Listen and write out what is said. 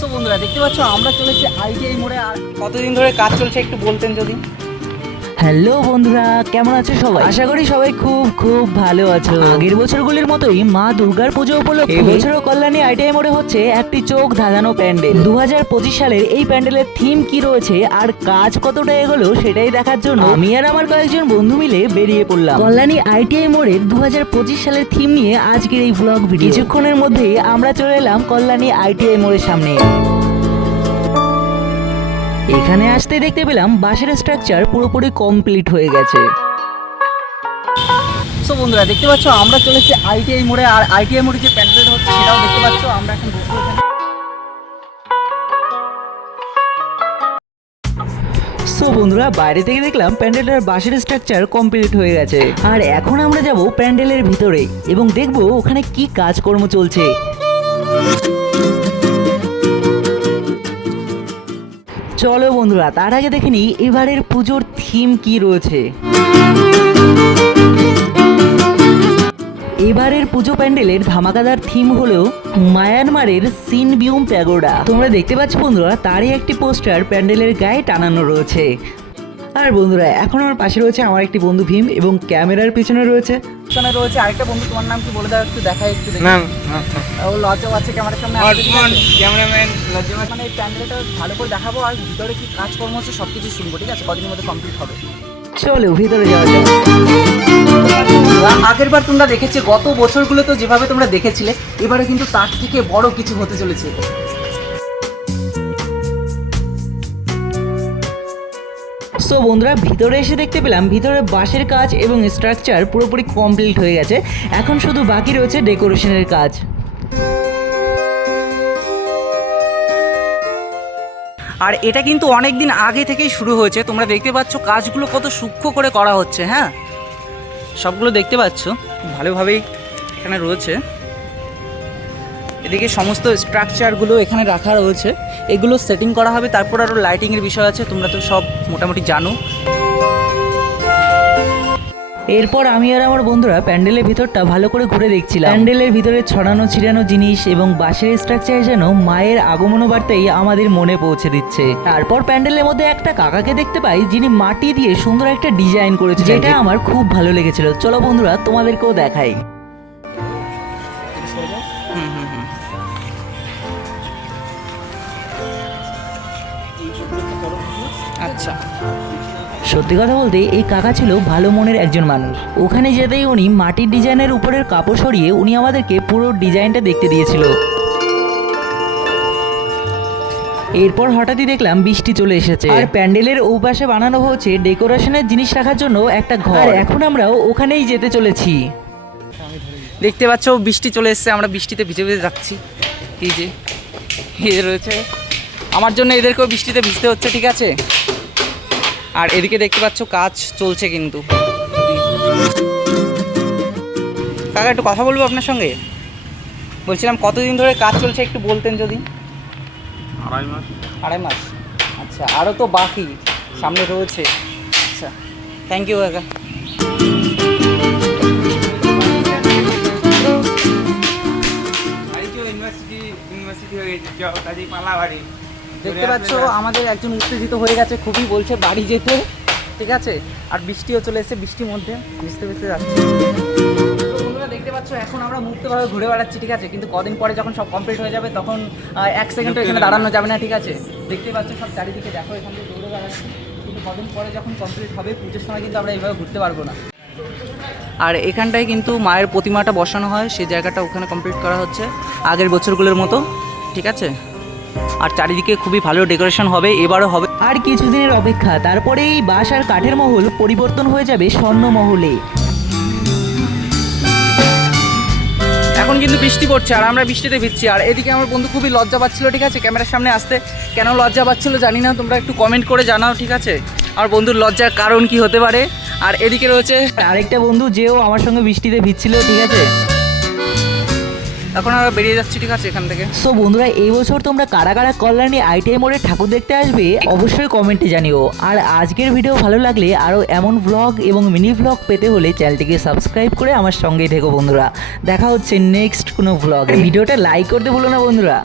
So বন্ধুরা দেখতে পাচ্ছ আমরা চলেছি আইটিআই মোড়ে। আর কতদিন ধরে কাজ চলছে একটু বলতেন যদি। হ্যালো বন্ধুরা, কেমন আছো সবাই? আশা করি সবাই খুব খুব ভালো আছো। আগের বছরগুলির মতোই মা দুর্গার পুজো উপলক্ষে এবছরও কল্যাণী আইটিআই মোড়ে হচ্ছে একটি চোখ ধাঁধানো প্যান্ডেল। 2025 সালের এই প্যান্ডেলের থিম কি রয়েছে আর কাজ কতটা এগোলো সেটাই দেখার জন্য আমি আর আমার কয়েকজন বন্ধু মিলে বেরিয়ে পড়লাম কল্যাণী আইটিআই মোড়ের 2025 সালের থিম নিয়ে আজকের এই ভ্লগ ভিডিও। কিছুক্ষণের মধ্যেই আমরা চলে এলাম কল্যাণী আইটিআই মোড়ের সামনে। এখানে আসতে দেখতে পেলাম বাসের স্ট্রাকচার পুরোপুরি কমপ্লিট হয়ে গেছে। সো বন্ধুরা দেখতে পাচ্ছ আমরা চলেছি আইটিআই মোড়ে। আর আইটিআই মোড়ে যে প্যান্ডেলটা হচ্ছে সেটাও দেখতে পাচ্ছ। আমরা এখন বসবো এখানে। সো বন্ধুরা, বাইরে থেকে দেখলাম প্যান্ডেলের বাসের স্ট্রাকচার কমপ্লিট হয়ে গেছে। আর এখন আমরা যাব প্যান্ডেলের ভিতরে এবং দেখব ওখানে কি কাজকর্ম চলছে। চলো বন্ধুরা, তার আগে দেখে নিই এবারের পুজোর থিম কি রয়েছে। এবারের পুজো প্যান্ডেলের ধামাকাদার থিম হলো মায়ানমারের সিনবিউম প্যাগোডা। তোমরা দেখতে পাচ্ছ বন্ধুরা, তারই একটি পোস্টার প্যান্ডেলের গায়ে টানানো রয়েছে। আর বন্ধুরা, এখন আমার পাশে রয়েছে আমার একটি বন্ধু ভীম এবং ক্যামেরার পিছনে রয়েছে আরেকটা বন্ধু। তোমার নাম কি বলে দাও, একটু দেখাই একটু দেখি। ও লজ্জা পাচ্ছে ক্যামেরার সামনে। ক্যামেরাম্যান লজ্জা পাচ্ছে। মানে এই প্যান্ডেলটা ভালো করে দেখাবো আর ভিতরে কি কাজকর্ম হচ্ছে সব কিছু শুনবো, ঠিক আছে? কদিনের মধ্যে কমপ্লিট হবে। চলো ভিতরে যাওয়া যাক। আগের বার তোমরা দেখেছি, গত বছরগুলো তো যেভাবে তোমরা দেখেছিলে, এবারে কিন্তু তার থেকে বড় কিছু হতে চলেছে। সো বন্ধুরা, ভিতরে এসে দেখতে পেলাম ভিতরে বাঁশের কাজ এবং স্ট্রাকচার পুরোপুরি কমপ্লিট হয়ে গেছে। এখন শুধু বাকি রয়েছে ডেকোরেশনের কাজ। আর এটা কিন্তু অনেক দিন আগে থেকেই শুরু হয়েছে। তোমরা দেখতে পাচ্ছ কাজগুলো কত সূক্ষ্ম করে করা হচ্ছে। হ্যাঁ, সবগুলো দেখতে পাচ্ছ ভালোভাবেই এখানে রয়েছে। এদিকে সমস্ত স্ট্রাকচারগুলো এখানে রাখা রয়েছে, এগুলো সেটিং করা হবে। তারপর আরও লাইটিংয়ের বিষয় আছে, তোমরা তো সব মোটামুটি জানো। এরপর আমি আর আমার বন্ধুরা প্যান্ডেলের ভিতরটা ভালো করে ঘুরে দেখছিলাম। প্যান্ডেলের ভিতরে ছড়ানো ছিটানো জিনিস এবং বাঁশের স্ট্রাকচার যেন মায়ের আগমন বার্তাই আমাদের মনে পৌঁছে দিচ্ছে। তারপর প্যান্ডেলের মধ্যে একটা কাকাকে দেখতে পাই যিনি মাটি দিয়ে সুন্দর একটা ডিজাইন করেছে, যেটা আমার খুব ভালো লেগেছিল। চলো বন্ধুরা, তোমাদেরকেও দেখাই। আচ্ছা, সত্যি কথা বলতে এই কাকা ছিল ভালো মনের একজন মানুষ। ওখানে যেতেই উনি মাটির ডিজাইনের উপরের কাপড় সরিয়ে উনি আমাদেরকে পুরো ডিজাইনটা দেখতে দিয়েছিল। এরপর হঠাৎই দেখলাম বৃষ্টি চলে এসেছে আর প্যান্ডেলের ওপাশে বানানো হচ্ছে ডেকোরেশনের জিনিস রাখার জন্য একটা ঘর। এখন আমরাও ওখানেই যেতে চলেছি। দেখতে পাচ্ছ বৃষ্টি চলে এসেছে, আমরা বৃষ্টিতে ভিজে ভিজে যাচ্ছি। এই যে রয়েছে আমার জন্য, এদেরকেও বৃষ্টিতে ভিজতে হচ্ছে, ঠিক আছে? আর এদিকে দেখতে পাচ্ছ কাজ চলছে কিন্তু। কাকা একটু কথা বলবো আপনার সঙ্গে। বলছিলাম কতদিন ধরে কাজ চলছে একটু বলতেন যদি। 2.5 মাস। 2.5 মাস, আচ্ছা। আরও তো বাকি সামনে রয়েছে। আচ্ছা, থ্যাংক ইউ কাকা। ইউনিভার্সিটি হয়ে গেছে, কাজে পালাবাড়ি। দেখতে পাচ্ছ আমাদের একজন উত্তেজিত হয়ে গেছে খুবই, বলছে বাড়ি যেতে, ঠিক আছে? আর বৃষ্টিও চলে এসেছে, বৃষ্টির মধ্যে ভিজতে ভিজতে যাচ্ছে। তো বন্ধুরা দেখতে পাচ্ছ এখন আমরা মুক্তভাবে ঘুরে বেড়াচ্ছি, ঠিক আছে? কিন্তু কদিন পরে যখন সব কমপ্লিট হয়ে যাবে তখন 1 সেকেন্ডও এখানে দাঁড়ানো যাবে না, ঠিক আছে? দেখতে পাচ্ছ সব চারিদিকে, দেখো এখান থেকে দৌড়ে বেড়াচ্ছি। কিন্তু কদিন পরে যখন কমপ্লিট হবে পুজোর সময় কিন্তু আমরা এইভাবে ঘুরতে পারবো না। আর এখানটায় কিন্তু মায়ের প্রতিমাটা বসানো হয়, সেই জায়গাটা ওখানে কমপ্লিট করা হচ্ছে আগের বছরগুলোর মতো, ঠিক আছে? আর চারিদিকে খুবই ভালো ডেকোরেশন হবে, এবারও হবে। আর কিছুদিনের অপেক্ষা, তারপরে এই বাঁশ আর কাঠের মহল পরিবর্তন হয়ে যাবে স্বর্ণ মহলে। এখন কিন্তু বৃষ্টি পড়ছে আর আমরা বৃষ্টিতে ভিজছি। আর এদিকে আমার বন্ধু খুবই লজ্জা পাচ্ছিল, ঠিক আছে? ক্যামেরার সামনে আসতে কেন লজ্জা পাচ্ছিল জানি না, তোমরা একটু কমেন্ট করে জানাও, ঠিক আছে? আমার বন্ধুর লজ্জার কারণ কি হতে পারে। আর এদিকে রয়েছে আরেকটা বন্ধু যেও আমার সঙ্গে বৃষ্টিতে ভিজছিল, ঠিক আছে? এখন আমরা বেরিয়ে যাচ্ছি, ঠিক আছে, এখান থেকে। সো বন্ধুরা, এই বছর তোমরা কারা কারা কল্যাণী আইটিআই মোড়ে ঠাকুর দেখতে আসবে অবশ্যই কমেন্টে জানিও। আর আজকের ভিডিও ভালো লাগলে আরও এমন ভ্লগ এবং মিনি ভ্লগ পেতে হলে চ্যানেলটিকে সাবস্ক্রাইব করে আমার সঙ্গেই থেকো বন্ধুরা। দেখা হচ্ছে নেক্সট কোনো ভ্লগ। ভিডিওটা লাইক করতে ভুলো না বন্ধুরা।